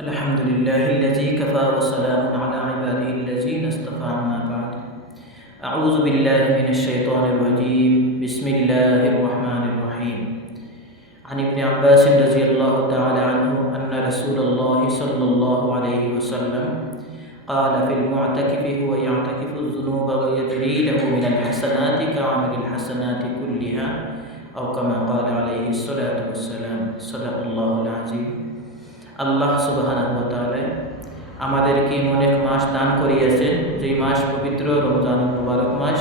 الحمد لله الذي كفى وسلام على عباده الذين اصطفى أما بعد أعوذ بالله من الشيطان الرجيم بسم الله الرحمن الرحيم عن ابن عباس رضي الله تعالى عنه أن رسول الله صلى الله عليه وسلم قال في المعتكف هو يعتكف الذنوب ويجري له من الحسنات كعمل الحسنات كلها أو كما قال عليه الصلاة والسلام صدق الله العظيم আল্লাহ সুবহানাহু ওয়া তাআলা আমাদেরকে এমন এক মাস দান করিয়েছেন যেই মাস পবিত্র রমজান মুবারক মাস,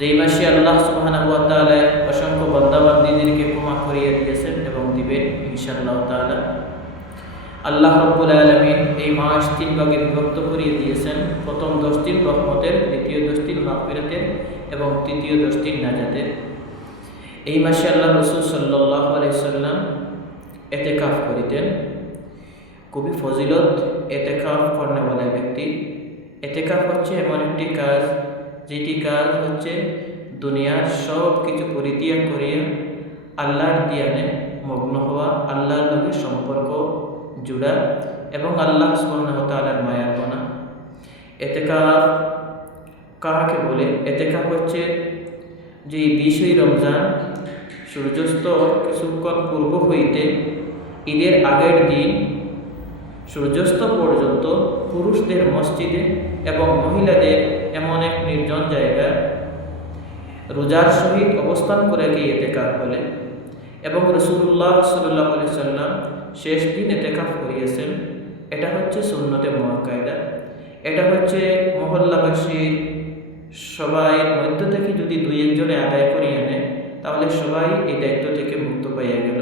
যেই মাসে আল্লাহ সুবহানাহু ওয়া তাআলা অসংখ্য বান্দাবান্দীদেরকে ক্ষমা করিয়ে দিয়েছেন এবং দিবেন ইনশাআল্লাহ তাআলা। আল্লাহ রাব্বুল আলামিন এই মাস তিন ভাগে বিভক্ত করিয়ে দিয়েছেন। প্রথম 10 দিন রহমতের, দ্বিতীয় 10 দিন মাগফিরাতের এবং তৃতীয় 10 দিন নাজাতের। এই মাসে আল্লাহ রাসূল সাল্লাল্লাহু আলাইহি সাল্লাম ইতিকাফ করিতেন। খুবই ফজিলত এতেকাফ করনেওয়ালা ব্যক্তি। এতেকাফ হচ্ছে এমন একটি কাজ, যেটি কাজ হচ্ছে দুনিয়ার সব কিছু পরিত্যাগ করিয়া আল্লাহর ধ্যানে মগ্ন হওয়া, আল্লাহর লগে সম্পর্ক জুড়া এবং আল্লাহ সুবহানাহু ওয়া তাআলার মায়া করা। এতেকাফ কাকে বলে? এতেকাফ হচ্ছে যে 20 রমজান সূর্যাস্ত কিছুক্ষণ পূর্ব হইতে ঈদের আগের দিন সূর্যাস্ত পর্যন্ত পুরুষদের মসজিদে এবং মহিলাদের এমন এক নির্জন জায়গায় রোজার সহিত অবস্থান করে এতেকাফ বলে। এবং রাসূলুল্লাহ সাল্লাল্লাহু আলাইহি সাল্লাম শেষ দিন এতেকাফ করিয়েছেন। এটা হচ্ছে সুন্নতে মুআক্কাদা। এটা হচ্ছে মহল্লাবাসীর সবাই মধ্য থেকে যদি 2-1 জনে আদায় করিয়ে নেয় তাহলে সবাই এই দায়িত্ব থেকে মুক্ত পাইয়া গেল।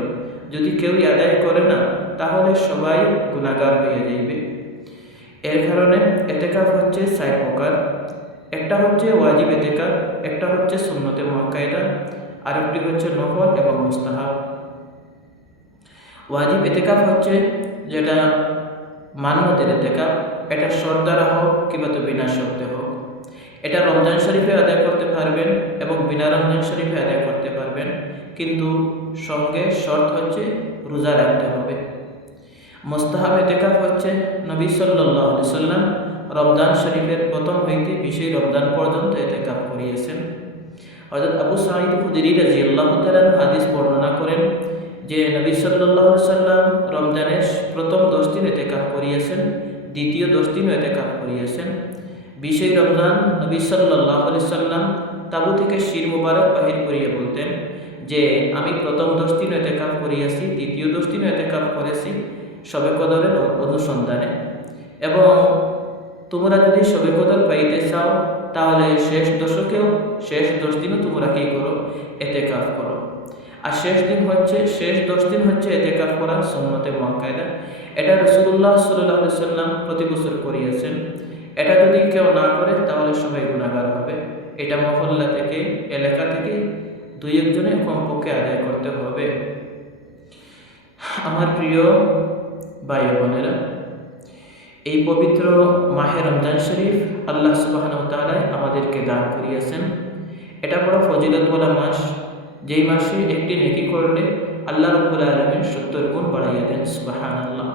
যদি কেউ আদায় করে না তাহলে সবাই গুনাহগার হয়ে যাইবে। এর কারণে এতেকাফ হচ্ছে 4 প্রকার। একটা হচ্ছে ওয়াজিব এতেকাফ, একটা হচ্ছে সুন্নতে মুআক্কাদা, আরেকটি হচ্ছে নফল এবং মুস্তাহাব। ওয়াজিব এতেকাফ হচ্ছে যেটা মান্যতের এতেকাফ, এটা শর্ত দ্বারা হোক কিংবা তো বিনা শর্তে হোক। এটা রমজান শরীফে আদায় করতে পারবেন এবং বিনা রমজান শরীফে আদায় করতে পারবেন, কিন্তু সঙ্গে শর্ত হচ্ছে রোজা রাখতে হবে। মুস্তাহাব এতেকাফ হচ্ছে নবী সাল্লাল্লাহু আলাইহি সাল্লাম রমজান শরীফের প্রথম হইতে 20 রমজান পর্যন্ত এতেকাফ করিয়েছেন। হযরত আবু সাঈদ খুদরি রাদিয়াল্লাহু তাআলা হাদিস বর্ণনা করেন যে নবী সাল্লাল্লাহু আলাইহি সাল্লাম রমজানের প্রথম 10 দিন এতেকাফ করিয়েছেন, দ্বিতীয় 10 দিনও এতেকাফ করিয়েছেন। 20 রমজান নবী সাল্লাল্লাহু আলাইহি সাল্লাম তাবু থেকে শির মুবারক বাহির করিয়ে বলতেন যে আমি প্রথম 10 দিন এতেকাফ করিয়াছি, দ্বিতীয় 10 দিন এতেকাফ করেছি শবে কদরের অনুসন্ধানে, এবং তোমরা যদি শবে কদর পাইতে চাও তাহলে শেষ 10 দিনও তোমরা কি করো? এতেকাফ করো। আর শেষ 10 দিন হচ্ছে এতেকাফ করা সুন্নতে মুআক্কাদা। এটা রাসূলুল্লাহ সাল্লাল্লাহু আলাইহি সাল্লাম প্রতি বছর করিয়েছেন। এটা যদি কেউ না করে তাহলে সবাই গুনাহগার হবে। এটা মহল্লা থেকে, এলাকা থেকে 2-1 জনে কমপক্ষে আদায় করতে হবে। আমার প্রিয় ভাই বোনেরা, এই পবিত্র মাহে রমজান শরীফ আল্লাহ সুবহানাহু ওয়া তাআলা আমাদেরকে দান করিয়েছেন। এটা বড় ফজিলতওয়ালা মাস, যেই মাসে একটি নেকি করলে আল্লাহ রাব্বুল আলামিন 70 গুণ বাড়াইয়া দেন। সুবহানাল্লাহ।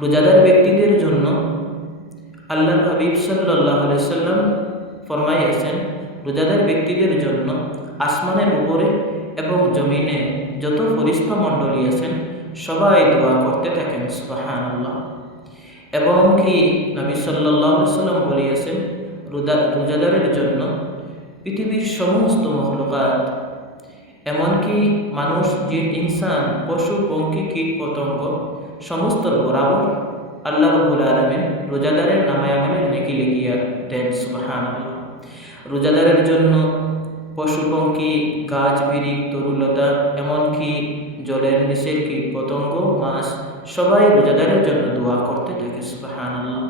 রোজাদার ব্যক্তিদের জন্য আল্লাহর হাবিব সাল্লাল্লাহু আলাইহি সাল্লাম ফরমাইয়াছেন, রোজাদার ব্যক্তিদের জন্য আসমানের উপরে এবং জমিনে যত ফেরেশতা মণ্ডলী আছেন সবাই দোয়া করতে থাকেন। সুবহানাল্লাহ। এবং কি নবী সাল্লাল্লাহু আলাইহি সাল্লাম বলিয়েছেন, রোজাদারের জন্য পৃথিবীর সমস্ত মখলুকাত, এমনকি মানুষ, জিন, ইনসান, পশু, পঙ্খী, কীট, পতঙ্গ সমস্ত বরাবর আল্লাহ রাব্বুল আলামিন রোজাদারের নামায়ে আমলের নেকি লিখিয়া দেন। সুবহানাল্লাহ। রোজাদারের জন্য পশু, পঙ্খী, গাছ, বিরিখ, তরুলতা, এমনকি জলের নিচে কীট, পতঙ্গ, মাছ সবাই রোজাদারের জন্য দোয়া করতে থাকে। সুবহানাল্লাহ।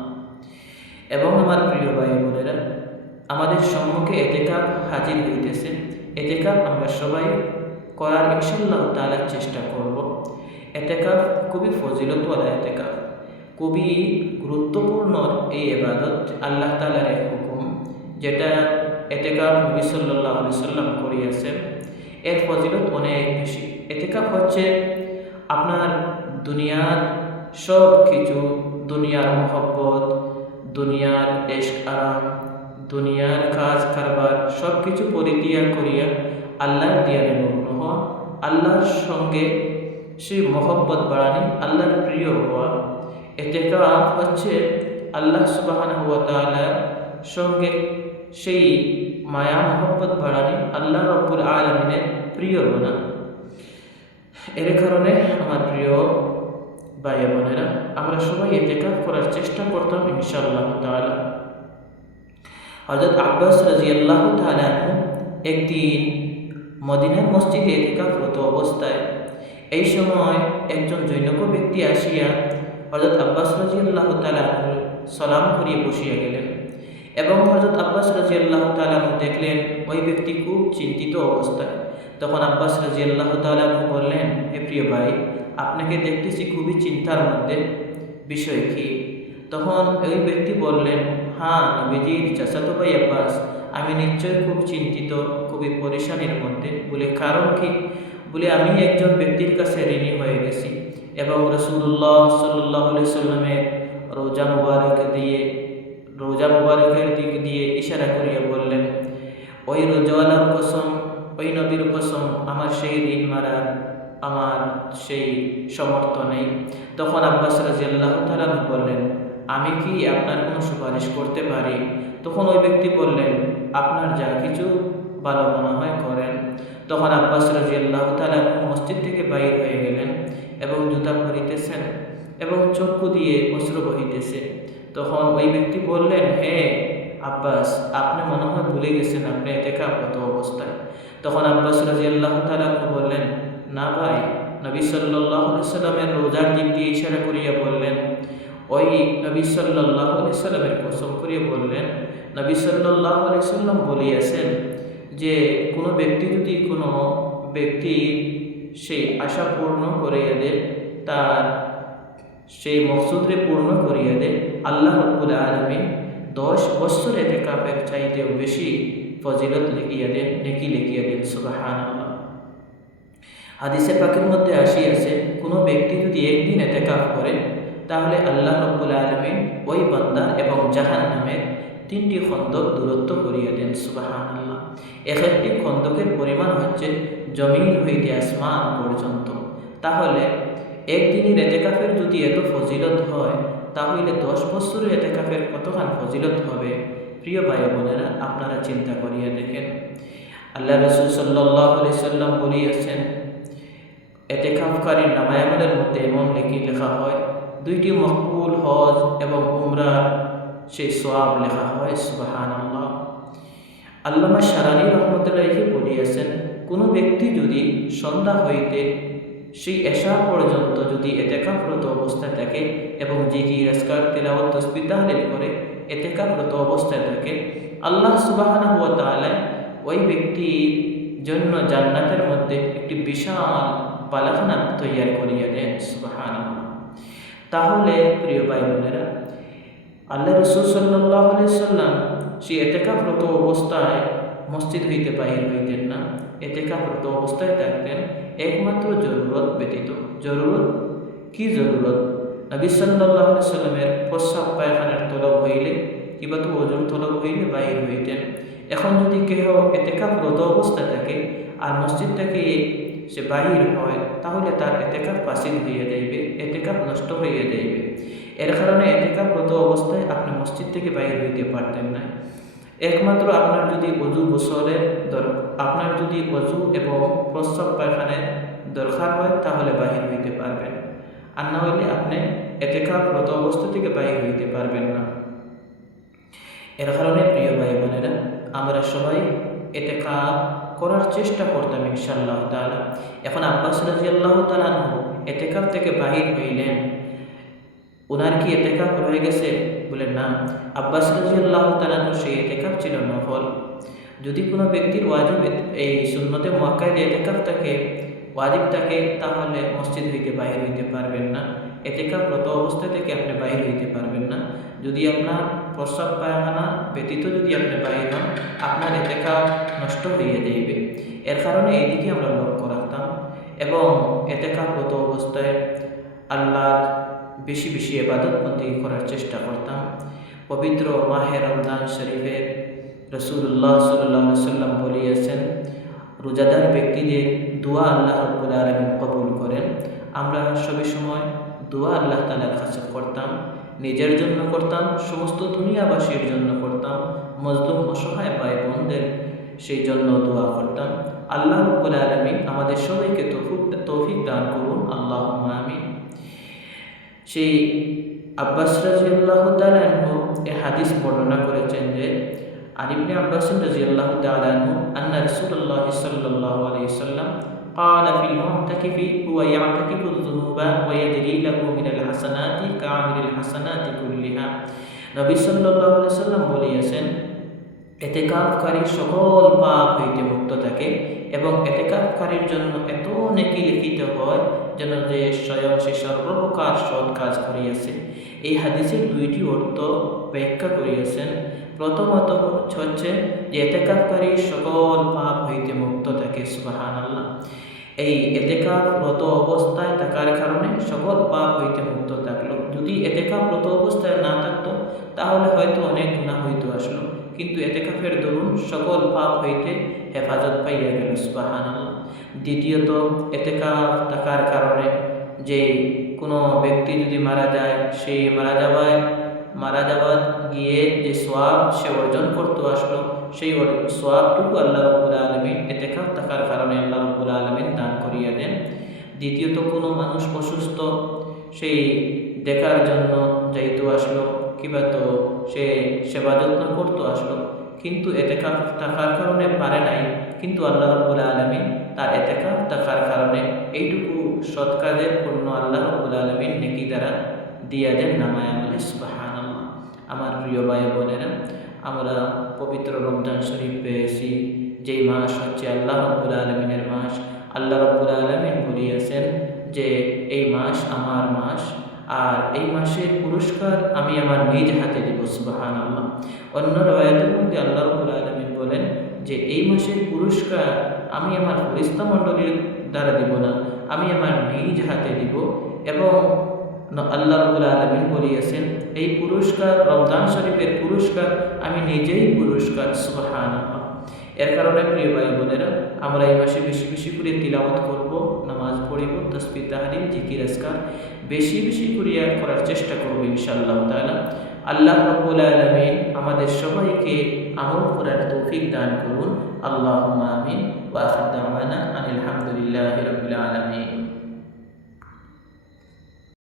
এবং আমার প্রিয় ভাই বোনেরা, আমাদের সম্মুখে এতেকাফ হাজির হইতেছে। এতেকাফ আমরা সবাই করার ইনশাআল্লাহ তাআলা চেষ্টা করব। এতেকাফ খুবই ফজিলতওয়ালা এতেকাফ, খুবই গুরুত্বপূর্ণ এই ইবাদত, আল্লাহ তাআলার এক হুকুম, যেটা এতেকাফ নবী সাল্লাল্লাহু আলাইহি সাল্লাম করিয়েছেন। এর ফজিলত অনেক বেশি। এতেকাফ হচ্ছে আপনার দুনিয়ার সব কিছু, দুনিয়ার মহব্বত, দুনিয়ার এশক আরাম, দুনিয়ার কাজ কারবার সব কিছু পরিত্যাগ করিয়া আল্লাহর দিয়ানে মগ্ন হওয়া, আল্লাহর সঙ্গে সেই মহব্বত বাড়ানি, আল্লাহর প্রিয় হওয়া। ইতিকাফ হচ্ছে আল্লাহ সুবহানাহু ওয়া তাআলার সঙ্গে সেই মায়া মহব্বত বাড়ানি, আল্লাহ রাব্বুল আলামিনের প্রিয় বানা। এর কারণে আমার প্রিয় ভাই বোনেরা, আমরা সবাই ইতিকাফ করার চেষ্টা করতাম ইনশাআল্লাহ তাআলা। হযরত আব্বাস রাদিয়াল্লাহু তাআলা আনহু একদিন মদিনার মসজিদে ইতিকাফরত অবস্থায়, এই সময় একজন জৈনক ব্যক্তি আসিয়া হযরত আব্বাস রাদিয়াল্লাহু তাআলা আনহু সালাম করিয়া বসিয়া গেলেন এবং হযরত আব্বাস রাদিয়াল্লাহু তাআলা আনহু দেখলেন ওই ব্যক্তি খুব চিন্তিত অবস্থায়। তখন আব্বাস রাদিয়াল্লাহু তাআলা আনহু বললেন, হে প্রিয় ভাই, আপনাকে দেখতেছি খুবই চিন্তার মধ্যে, বিষয় কি? তখন ওই ব্যক্তি বললেন, হ্যাঁ নবীজির চাচাতো ভাই আব্বাস, আমি নিশ্চয়ই খুব চিন্তিত, খুবই পরেশানির মধ্যে। বলে কারণ কি? বলে আমি একজন ব্যক্তির কাছে ঋণী হয়ে গেছি এবং রাসূলুল্লাহ সাল্লাল্লাহু আলাইহি সাল্লামের রোজা মুবারকের দিক দিয়ে ইশারা করিয়া বললেন, ওই রোজাওয়ালার কসম, ওই নবীর কসম, আমার সেই ঋণ মারার আমার সেই সমর্থ নেই। তখন আব্বাস রাদিয়াল্লাহু তাআলা বললেন, আমি কি আপনার কোনো সুপারিশ করতে পারি? তখন ওই ব্যক্তি বললেন, আপনার যা কিছু ভালো মনে হয় করেন। তখন আব্বাস রাদিয়াল্লাহু তাআলা মসজিদ থেকে বাইর হয়ে গেলেন এবং জুতা পরিতেছেন এবং চক্ষু দিয়ে অশ্রু বহিতেছে। তখন ওই ব্যক্তি বললেন, হে আব্বাস, আপনি মনে হয় ভুলে গেছেন আপনি ইতিকাফরত অবস্থায়। তখন আব্বাস রাদিয়াল্লাহু তাআলা বললেন, না ভাই, নবী সাল্লাল্লাহু আলাইহি সাল্লামের রোজার দিক দিয়ে ইশারা করিয়া বললেন, ওই নবী সাল্লাল্লাহু আলাইহি সাল্লামের কসম করিয়া বললেন, নবী সাল্লাল্লাহু আলাইহি সাল্লাম বলিয়াছেন যে কোনো ব্যক্তি যদি কোনো ব্যক্তির সেই আশা পূর্ণ করিয়া দেয়, তার সেই মকসুদরে পূর্ণ করিয়া দেয়, আল্লাহ রাব্বুল আলামিন 10 বছর ইতিকাফের চাইতেও বেশি ফজিলত লিখিয়া দেন, নেকি লিখিয়া দেন। সুবহানাল্লাহ। হাদিসে পাকের মধ্যে আসিয়াছে, কোনো ব্যক্তি যদি একদিন ইতিকাফ করে তাহলে আল্লাহ রাব্বুল আলামিন ওই বান্দা এবং জাহান্নামের 3টি খন্দক দূরত্ব করিয়া দেন। সুবহানাল্লাহ। একটি খন্দকের পরিমাণ হচ্ছে জমিন হইতে আসমান পর্যন্ত। তাহলে একদিনের ইতিকাফের যদি এত ফজিলত হয়, তাহলে 10 বছরের ইতিকাফের কতখান ফজিলত হবে? প্রিয় ভাই বোনেরা, আপনারা চিন্তা করিয়া দেখেন। আল্লাহ রাসূল সাল্লাল্লাহু আলাইহি সাল্লাম বলিয়াছেন, ইতিকাফকারীর নামায়ামলের মধ্যে এমন লেখা হয়, 2টি মকবুল হজ এবং উমরার সেই সওয়াব লেখা হয়। সুবহানাল্লাহ। আল্লামা শারানি রহমতুল্লাহি বলিয়াছেন, কোনো ব্যক্তি যদি সন্ধ্যা হইতে সেই এশা পর্যন্ত যদি ইতিকাফরত অবস্থায় থাকে এবং জিকির আজকার তিলাওয়াত তাসবিহ তাহলিল করে ইতিকাফরত অবস্থায় থাকে, আল্লাহ সুবহানাহু ওয়া তাআলা ওই ব্যক্তির জন্য জান্নাতের মধ্যে একটি বিশাল বালাখানা তৈয়ার করিয়া দেন। সুবহানাল্লাহ। তাহলে প্রিয় ভাই বোনেরা, আল্লাহ রাসূল সাল্লাল্লাহু আলাইহি সাল্লাম সেই ইতিকাফরত অবস্থায় মসজিদ হইতে বাহির হইতেন না, ইতিকাফরত অবস্থায় থাকতেন একমাত্র জরুরত ব্যতীত। জরুরত কি? জরুরত নবী সাল্লাল্লাহু আলাইহি সাল্লামের প্রস্রাব পায়খানার তলব হইলে কিংবা তো ওজন তলব হইলে বাহির হইতেন। এখন যদি কেহ ইতিকাফরত অবস্থায় থাকে আর মসজিদ থেকে সে বাহির হয়, তাহলে তার ইতিকাফ বাতিল হইয়া যাইবে, ইতিকাফ নষ্ট হইয়া যাইবে। এর কারণে ইতিকাফরত অবস্থায় আপনি মসজিদ থেকে বাহির হইতে পারতেন না। একমাত্র আপনার যদি আপনার যদি অজু এবং প্রস্রাব পায়খানার দরকার হয়, তাহলে বাহির হইতে পারবেন, আর না হইলে আপনি ইতিকাফরত অবস্থা থেকে বাহির হইতে পারবেন না। এর কারণে প্রিয় ভাই বোনেরা, আমরা সবাই ইতিকাফ করার চেষ্টা করতাম ইনশাআল্লাহ তাআলা। এখন আব্বাস রাদিয়াল্লাহু তাআলা ইতিকাফ থেকে বাহির হইলেন, ওনার কি ইতিকাফ হয়ে গেছে? বলে না, আব্বাস রাদিয়াল্লাহু তাআলা সেই ইতিকাফ ছিল নফল। যদি কোনো ব্যক্তির ওয়াজিব এই সুন্নতে মুআক্কাদা ইতিকাফ থাকে, ওয়াজিব থাকে, তাহলে মসজিদ হইতে বাহির হইতে পারবেন না, ইতিকাফরত অবস্থা থেকে আপনি বাহির হইতে পারবেন না। যদি আপনার প্রস্রাব পায়খানা ব্যতীত যদি আপনি বাহির হন, আপনার ইতিকাফ নষ্ট হইয়া যাইবে। এর কারণে এইদিকে আমরা লক্ষ্য রাখতাম এবং ইতিকাফরত অবস্থায় আল্লাহর বেশি বেশি ইবাদতবন্দি করার চেষ্টা করতাম। পবিত্র মাহে রমজান শরীফে রাসূলুল্লাহ সাল্লাল্লাহু আলাইহি ওয়াসাল্লাম বলিয়েছেন, রোজাদার ব্যক্তিদের দোয়া আল্লাহ রাব্বুল আলামিন কবুল করেন। আমরা সবই সময় দোয়া আল্লাহ তাআলার কাছে করতাম, নিজের জন্য করতাম, সমস্ত দুনিয়াবাসীর জন্য করতাম, মজলুম অসহায় ভাই বোনদের সেই জন্য দোয়া করতাম। আল্লাহ রাব্বুল আলামিন আমাদের সবাইকে তৌফিক দান করুন, আল্লাহুম্মা আমিন। সেই আব্বাস রাদিয়াল্লাহু তাআলা আনহু এই হাদিস বর্ণনা করেছেন যে আন ইবনে আব্বাস রাদিয়াল্লাহু তাআলা আনহু আন্না রাসূলুল্লাহ সাল্লাল্লাহু আলাইহি ওয়াসাল্লাম قال في المعتكف هو يعتكف الذنوب ويجري له من الحسنات كعامل الحسنات كلها। নবী সাল্লাল্লাহু আলাইহি ওয়াসাল্লাম বলেছেন, এতেকাফকারী সকল পাপ হইতে মুক্ত থাকে এবং এতেকাফকারীর জন্য এত নেকি লিখিত হয় যেন যে স্বয়ং সে সর্বপ্রকার সৎ কাজ করিয়াছে। এই হাদিসের দুইটি অর্থ ব্যাখ্যা করিয়াছেন। প্রথমত হচ্ছে যে এতেকাফকারী সকল পাপ হইতে মুক্ত থাকে। সুবহানাল্লাহ। এই এতেকাফরত অবস্থায় থাকার কারণে সকল পাপ হইতে মুক্ত থাকলো। যদি এতেকাফরত অবস্থায় না থাকতো তাহলে হয়তো অনেক গুনাহ হইতো আসলো, কিন্তু এতেকাফের দরুন সকল পাপ হইতে হেফাজত পাইয়া গেল। সুবহানাল্লাহ। দ্বিতীয়ত, এতেকাফ থাকার কারণে যে কোনো ব্যক্তি যদি মারা যায়, সেই মারা যাওয়ার গিয়ে যে সওয়াব সে অর্জন করতে আসলো, সেই সওয়াবটুকু আল্লাহ রাব্বুল আলামিন এতেকাফ থাকার কারণে আল্লাহ রাব্বুল আলামিন দান করিয়া দেন। দ্বিতীয়ত, কোনো মানুষ অসুস্থ, সেই দেখার জন্য যাইতে আসলো কিংবা তো সে সেবা যত্ন করতে আসলো, কিন্তু এতেকাফ থাকার কারণে পারে নাই, কিন্তু আল্লাহ রাব্বুল আলামিন তার এতেকাফ থাকার কারণে এইটুকু সৎ কাজের পূর্ণ আল্লাহ রাব্বুল আলামিন নেকি দ্বারা দিয়া দেন নামায় আমলে। সুবহানাল্লাহ। আমার প্রিয় ভাই বোনেরা, আমরা পবিত্র রমজান শরীফ পেয়েছি, যেই মাস হচ্ছে আল্লাহ রাব্বুল আলামিনের মাস। আল্লাহ রাব্বুল আলামিন বলিয়েছেন যে এই মাস আমার মাস, আর এই মাসের পুরস্কার আমি আমার নিজ হাতে দেব। সুবহানাল্লাহ। অন্য রওয়ায়াতের মধ্যে আল্লাহ রাব্বুল আলামিন বলেন যে এই মাসের পুরস্কার আমি আমার ফেরেশতা মণ্ডলীর দ্বারা দিব না, আমি আমার নিজ হাতে দিব। এবং আল্লাহ রাব্বুল আলামিন বলিয়েছেন এই পুরস্কার, রমজান শরীফের পুরস্কার আমি নিজেই পুরস্কার। সুবহানাল্লাহ। এর কারণে প্রিয় ভাই বোনেরা, আমরা এই মাসে বেশি বেশি করে তিলাওয়াত করব, নামাজ পড়িব, তাসবিহ তাহলিল জিকির আজকার বেশি বেশি করিয়া করার চেষ্টা করব ইনশাআল্লাহ তাআলা। আল্লাহ রাব্বুল আলামিন আমাদের সবাইকে আমল করার তৌফিক দান করুন, আল্লাহুম্মা আমিন। ওয়া আখির দাওয়ানা আনিল হামদুলিল্লাহি রাব্বিল আলামিন।